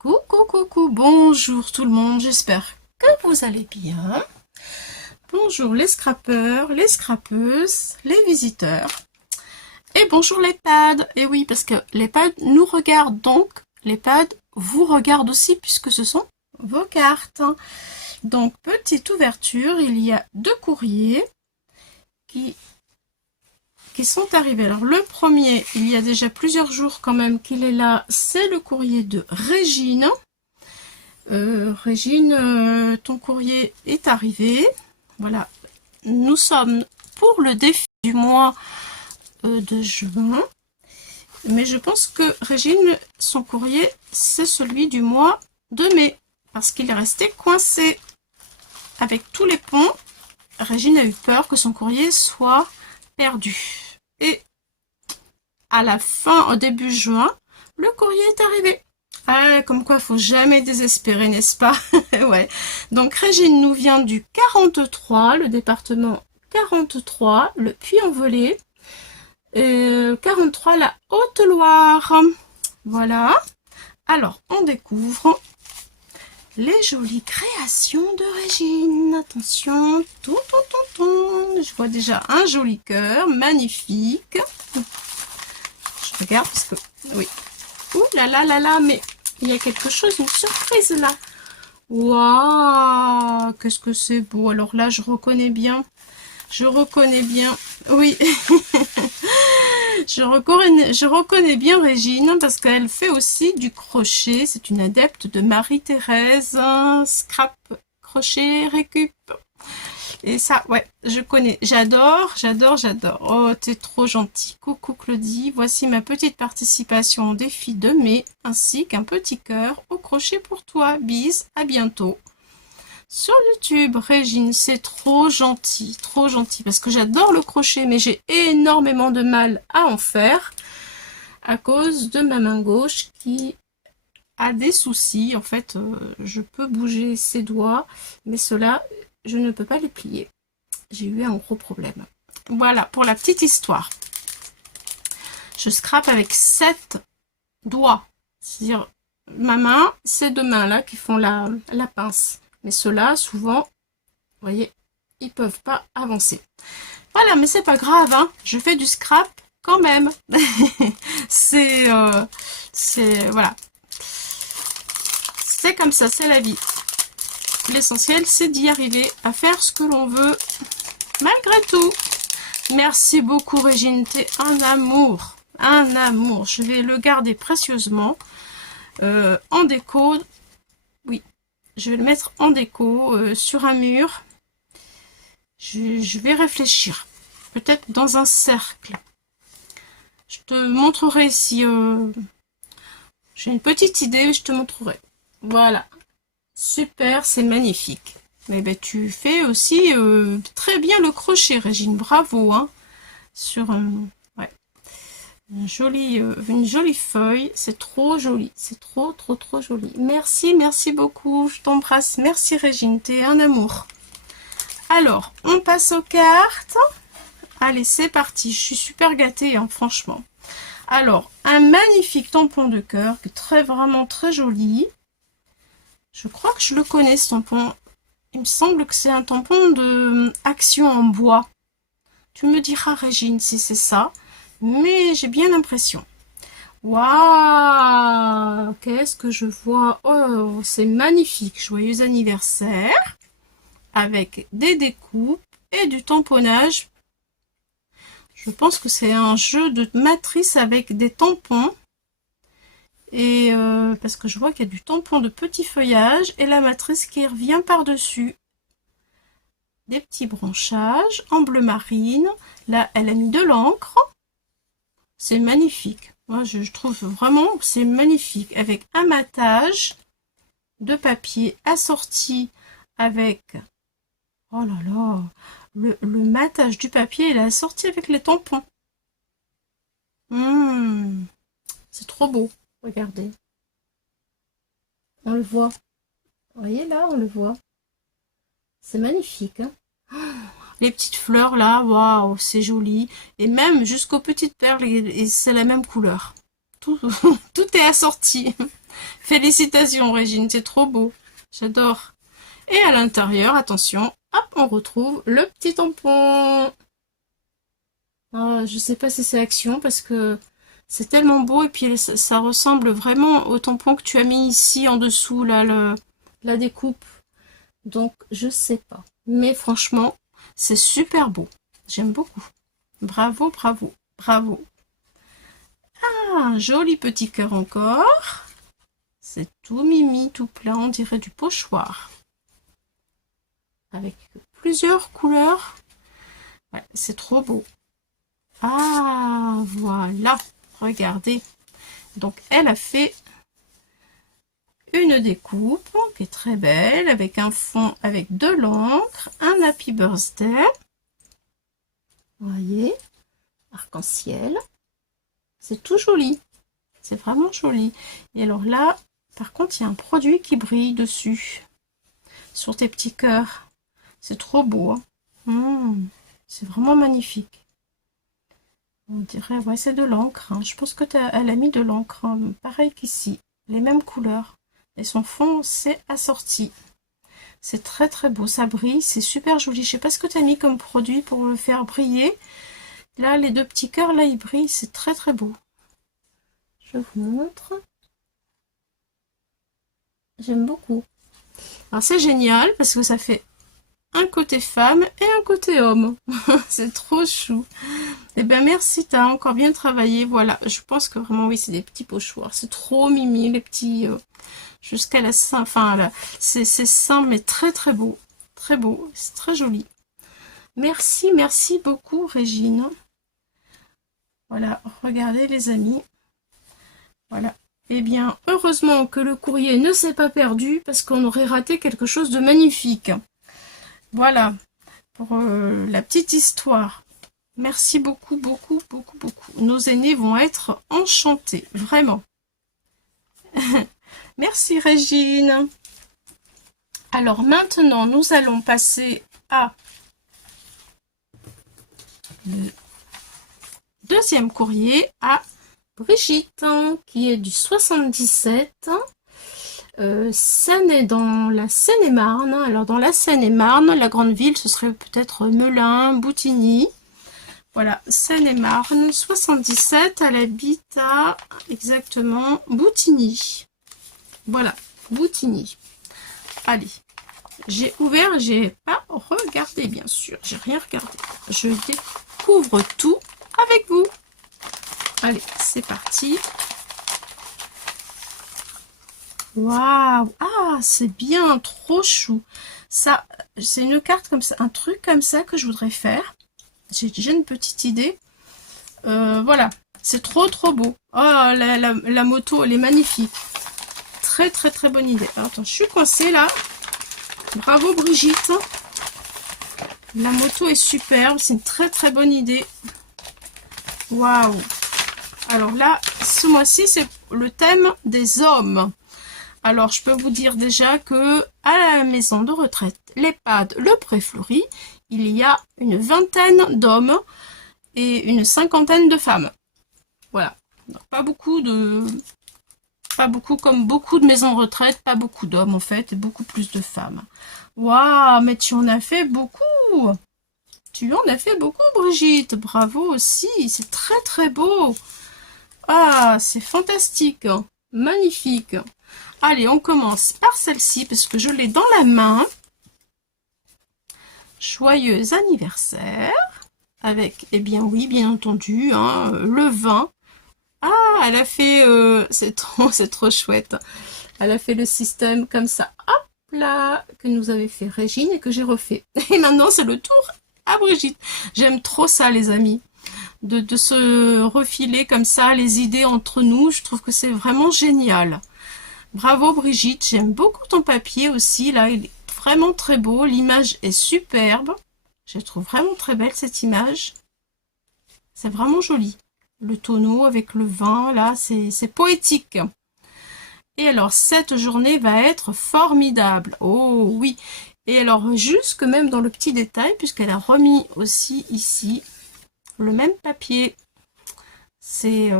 Coucou, coucou, bonjour tout le monde, j'espère que vous allez bien. Bonjour les scrappeurs, les scrappeuses, les visiteurs. Et bonjour les pads. Et oui, parce que les pads nous regardent donc, les pads vous regardent aussi puisque ce sont vos cartes. Donc, petite ouverture, il y a deux courriers qui sont arrivés. Alors, le premier, il y a déjà plusieurs jours quand même qu'il est là, c'est le courrier de Régine. Régine, ton courrier est arrivé. Voilà, nous sommes pour le défi du mois de juin. Mais je pense que Régine, son courrier, c'est celui du mois de mai. Parce qu'il est resté coincé avec tous les ponts. Régine a eu peur que son courrier soit perdu. Et à la fin, au début juin, le courrier est arrivé. Ah, comme quoi, faut jamais désespérer, n'est-ce pas? Ouais. Donc, Régine nous vient du 43, le département 43, le Puy-en-Velay. 43, la Haute-Loire. Voilà. Alors, on découvre les jolies créations de Régine. Attention, tout. Je vois déjà un joli cœur, magnifique. Je regarde parce que, oui. Ouh là là là là, mais il y a quelque chose, une surprise là. Waouh, qu'est-ce que c'est beau. Alors là, je reconnais bien. Oui. Je reconnais bien Régine parce qu'elle fait aussi du crochet. C'est une adepte de Marie-Thérèse, scrap, crochet, récup. Et ça, ouais, je connais. J'adore. Oh, t'es trop gentil. Coucou Claudie. Voici ma petite participation au défi de mai, ainsi qu'un petit cœur au crochet pour toi. Bis, à bientôt. Sur YouTube, Régine, c'est trop gentil, parce que j'adore le crochet, mais j'ai énormément de mal à en faire à cause de ma main gauche qui a des soucis. En fait, je peux bouger ses doigts, mais ceux-là, je ne peux pas les plier. J'ai eu un gros problème. Voilà, pour la petite histoire. Je scrape avec 7 doigts. C'est-à-dire, ma main, ces deux mains-là qui font la pince. Mais ceux-là, souvent, vous voyez, ils peuvent pas avancer. Voilà, mais c'est pas grave, hein. Je fais du scrap quand même. Voilà. C'est comme ça, c'est la vie. L'essentiel, c'est d'y arriver à faire ce que l'on veut, malgré tout. Merci beaucoup, Régine. T'es un amour. Un amour. Je vais le garder précieusement en déco. Oui, je vais le mettre en déco sur un mur. Je vais réfléchir. Peut-être dans un cercle. Je te montrerai si j'ai une petite idée, je te montrerai. Voilà. Super, c'est magnifique. Mais ben, tu fais aussi très bien le crochet, Régine. Bravo, hein. Sur ouais, une jolie feuille. C'est trop joli. C'est trop joli. Merci beaucoup. Je t'embrasse. Merci, Régine. T'es un amour. Alors, on passe aux cartes. Allez, c'est parti. Je suis super gâtée, hein, franchement. Alors, un magnifique tampon de cœur, vraiment très joli. Je crois que je le connais, ce tampon. Il me semble que c'est un tampon de action en bois. Tu me diras, Régine, si c'est ça. Mais j'ai bien l'impression. Waouh! Qu'est-ce que je vois? Oh, c'est magnifique. Joyeux anniversaire. Avec des découpes et du tamponnage. Je pense que c'est un jeu de matrice avec des tampons. Et parce que je vois qu'il y a du tampon de petit feuillage et la matrice qui revient par-dessus. Des petits branchages en bleu marine. Là, elle a mis de l'encre. C'est magnifique. Moi, je trouve vraiment que c'est magnifique. Avec un matage de papier assorti avec... Oh là là, le matage du papier, il est assorti avec les tampons. C'est trop beau. Regardez. On le voit. Vous voyez là, on le voit. C'est magnifique. Hein, les petites fleurs là, waouh, c'est joli. Et même jusqu'aux petites perles, et c'est la même couleur. tout, tout est assorti. Félicitations Régine, c'est trop beau. J'adore. Et à l'intérieur, attention, hop, on retrouve le petit tampon. Ah, je sais pas si c'est action parce que c'est tellement beau et puis ça ressemble vraiment au tampon que tu as mis ici en dessous, là, la découpe. Donc, je sais pas. Mais franchement, c'est super beau. J'aime beaucoup. Bravo, bravo, bravo. Ah, un joli petit cœur encore. C'est tout mimi, tout plein, on dirait du pochoir. Avec plusieurs couleurs. Ouais, c'est trop beau. Ah, voilà. Regardez. Donc, elle a fait une découpe qui est très belle, avec un fond avec de l'encre, un Happy Birthday. Vous voyez, arc-en-ciel. C'est tout joli. C'est vraiment joli. Et alors là, par contre, il y a un produit qui brille dessus. Sur tes petits cœurs. C'est trop beau. Hein. C'est vraiment magnifique. On dirait, ouais, c'est de l'encre. Hein. Je pense que elle a mis de l'encre. Hein. Pareil qu'ici. Les mêmes couleurs. Et son fond, c'est assorti. C'est très très beau. Ça brille. C'est super joli. Je sais pas ce que tu as mis comme produit pour le faire briller. Là, les deux petits cœurs, là, ils brillent. C'est très très beau. Je vous montre. J'aime beaucoup. Alors, c'est génial parce que ça fait un côté femme et un côté homme. C'est trop chou. Eh bien, merci, t'as encore bien travaillé. Voilà, je pense que vraiment, oui, c'est des petits pochoirs. C'est trop mimi, les petits... jusqu'à la sein. Enfin, c'est simple, mais très, très beau. Très beau. C'est très joli. Merci, merci beaucoup, Régine. Voilà, regardez, les amis. Voilà. Eh bien, heureusement que le courrier ne s'est pas perdu parce qu'on aurait raté quelque chose de magnifique. Voilà, pour la petite histoire. Merci beaucoup, beaucoup, beaucoup, beaucoup. Nos aînés vont être enchantés, vraiment. Merci Régine. Alors maintenant, nous allons passer à le deuxième courrier à Brigitte, qui est du 77. Seine est dans la Seine-et-Marne. Alors dans la Seine-et-Marne, la grande ville, ce serait peut-être Melun, Boutigny. Voilà, Seine-et-Marne, 77. Elle habite à exactement Boutigny. Voilà, Boutigny. Allez, j'ai ouvert, j'ai pas regardé bien sûr, j'ai rien regardé. Je découvre tout avec vous. Allez, c'est parti. Waouh! Ah, c'est bien, trop chou. Ça, c'est une carte comme ça, un truc comme ça que je voudrais faire. J'ai une petite idée. Voilà, c'est trop trop beau. Oh, la moto, elle est magnifique. Très très très bonne idée. Alors, attends, je suis coincée là. Bravo Brigitte. La moto est superbe, c'est une très très bonne idée. Waouh! Alors là, ce mois-ci, c'est le thème des hommes. Alors, je peux vous dire déjà que à la maison de retraite, l'EHPAD Le Pré-Fleuri, il y a une vingtaine d'hommes et une cinquantaine de femmes. Voilà. Donc, pas beaucoup comme beaucoup de maisons de retraite, pas beaucoup d'hommes en fait, et beaucoup plus de femmes. Waouh, mais tu en as fait beaucoup! Tu en as fait beaucoup, Brigitte. Bravo aussi, c'est très très beau. Ah, c'est fantastique. Magnifique. Allez, on commence par celle-ci parce que je l'ai dans la main. Joyeux anniversaire. Avec, eh bien oui, bien entendu, hein, le vin. Ah, elle a fait, c'est trop chouette. Elle a fait le système comme ça, hop là, que nous avait fait Régine et que j'ai refait. Et maintenant, c'est le tour à Brigitte. J'aime trop ça, les amis. De se refiler comme ça les idées entre nous. Je trouve que c'est vraiment génial. Bravo Brigitte, j'aime beaucoup ton papier aussi. Là, il est vraiment très beau. L'image est superbe. Je la trouve vraiment très belle cette image. C'est vraiment joli. Le tonneau avec le vin, là, c'est poétique. Et alors, cette journée va être formidable. Oh oui. Et alors, jusque même dans le petit détail, puisqu'elle a remis aussi ici le même papier. C'est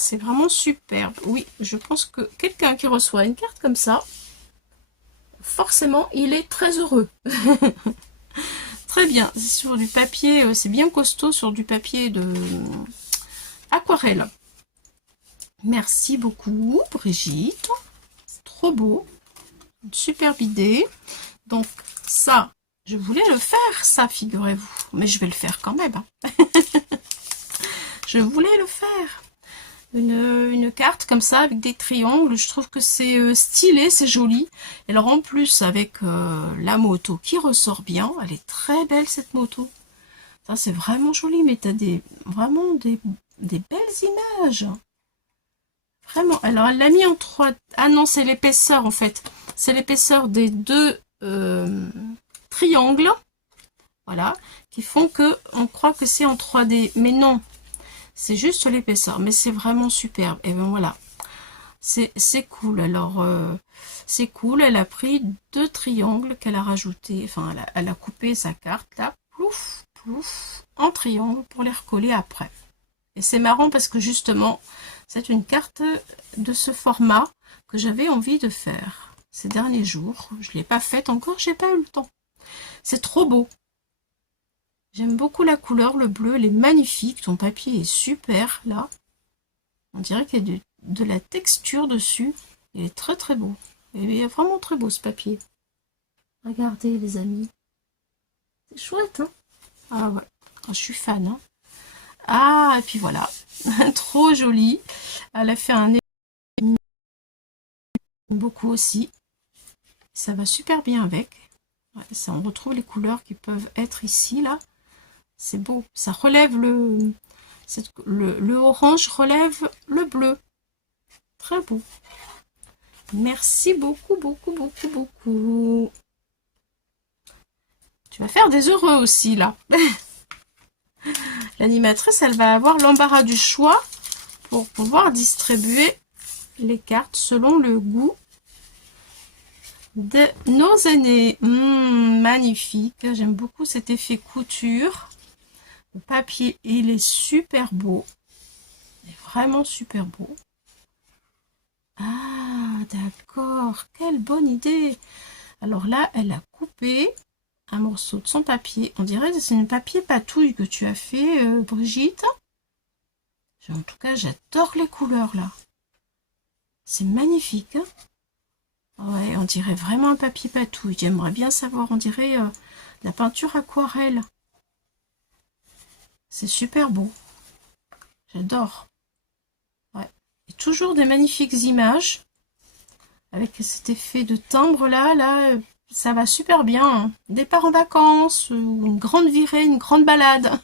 C'est vraiment superbe. Oui, je pense que quelqu'un qui reçoit une carte comme ça, forcément, il est très heureux. Très bien. C'est sur du papier, c'est bien costaud sur du papier de aquarelle. Merci beaucoup, Brigitte. C'est trop beau. Une superbe idée. Donc, ça, je voulais le faire, ça, figurez-vous. Mais je vais le faire quand même. Je voulais le faire. Une carte comme ça avec des triangles, je trouve que c'est stylé, c'est joli. Et alors en plus avec la moto qui ressort bien, elle est très belle cette moto. Ça c'est vraiment joli, mais t'as vraiment des belles images. Vraiment. Alors elle l'a mis en 3. Ah non, c'est l'épaisseur en fait. C'est l'épaisseur des deux triangles. Voilà. Qui font que on croit que c'est en 3D. Mais non. C'est juste l'épaisseur, mais c'est vraiment superbe. Et ben voilà, c'est cool. Alors, c'est cool. Elle a pris 2 triangles qu'elle a rajoutés. Enfin, elle a coupé sa carte là, plouf, plouf, en triangle pour les recoller après. Et c'est marrant parce que justement, c'est une carte de ce format que j'avais envie de faire ces derniers jours. Je ne l'ai pas faite encore, j'ai pas eu le temps. C'est trop beau. J'aime beaucoup la couleur, le bleu, elle est magnifique. Ton papier est super, là. On dirait qu'il y a de la texture dessus. Il est très très beau. Il est vraiment très beau ce papier. Regardez les amis. C'est chouette, hein? Ah ouais, je suis fan, hein. Ah, et puis voilà. Trop joli. Elle a fait un beaucoup aussi. Ça va super bien avec. Ouais, ça, on retrouve les couleurs qui peuvent être ici, là. C'est beau, ça relève le orange relève le bleu. Très beau. Merci beaucoup, beaucoup, beaucoup, beaucoup. Tu vas faire des heureux aussi, là. L'animatrice, elle va avoir l'embarras du choix pour pouvoir distribuer les cartes selon le goût de nos aînés. Magnifique. J'aime beaucoup cet effet couture. Le papier, il est super beau. Il est vraiment super beau. Ah, d'accord. Quelle bonne idée. Alors là, elle a coupé un morceau de son papier. On dirait que c'est un papier patouille que tu as fait, Brigitte. En tout cas, j'adore les couleurs, là. C'est magnifique, hein. Ouais, on dirait vraiment un papier patouille. J'aimerais bien savoir, on dirait la peinture aquarelle. C'est super beau. J'adore. Ouais. Et toujours des magnifiques images. Avec cet effet de timbre là, ça va super bien. Hein. Départ en vacances, une grande virée, une grande balade.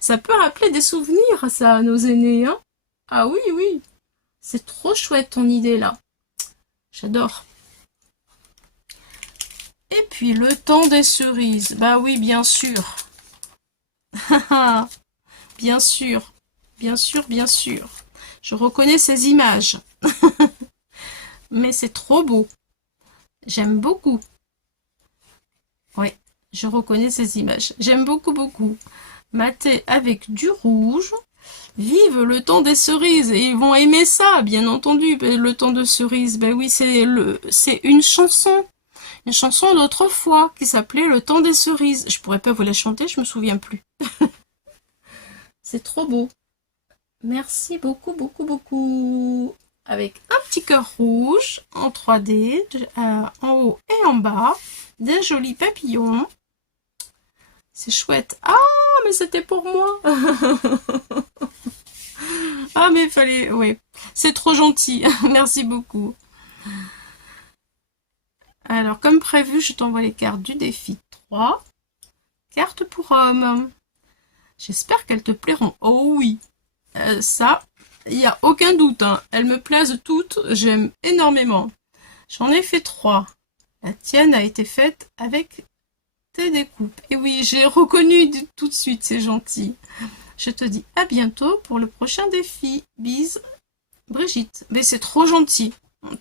Ça peut rappeler des souvenirs, ça, à nos aînés. Hein. Ah oui, oui. C'est trop chouette ton idée là. J'adore. Et puis le temps des cerises. Bah oui, bien sûr. Bien sûr. Bien sûr, bien sûr. Je reconnais ces images. Mais c'est trop beau. J'aime beaucoup. Oui, je reconnais ces images. J'aime beaucoup, beaucoup. Maté avec du rouge. Vive le temps des cerises. Et ils vont aimer ça, bien entendu. Le temps de cerises, ben oui, c'est une chanson. Une chanson d'autrefois qui s'appelait Le temps des cerises. Je pourrais pas vous la chanter, je me souviens plus. C'est trop beau. Merci beaucoup, beaucoup, beaucoup. Avec un petit cœur rouge en 3D, en haut et en bas. Des jolis papillons. C'est chouette. Ah, mais c'était pour moi. Ah, mais il fallait... Oui, c'est trop gentil. Merci beaucoup. Alors, comme prévu, je t'envoie les cartes du défi 3. Cartes pour hommes. J'espère qu'elles te plairont. Oh oui. Ça, il n'y a aucun doute. Hein. Elles me plaisent toutes. J'aime énormément. J'en ai fait 3. La tienne a été faite avec tes découpes. Et oui, j'ai reconnu tout de suite. C'est gentil. Je te dis à bientôt pour le prochain défi. Bise, Brigitte. Mais c'est trop gentil.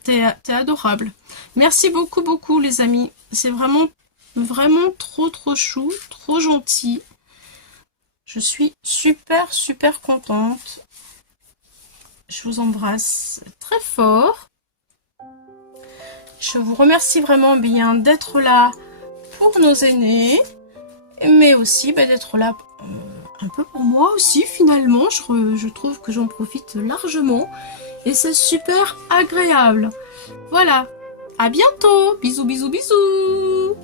T'es adorable. Merci beaucoup, beaucoup, les amis. C'est vraiment, vraiment trop, trop chou, trop gentil. Je suis super, super contente. Je vous embrasse très fort. Je vous remercie vraiment bien d'être là pour nos aînés, mais aussi d'être là un peu pour moi aussi finalement. Je trouve que j'en profite largement et c'est super agréable. Voilà, à bientôt, bisous bisous bisous.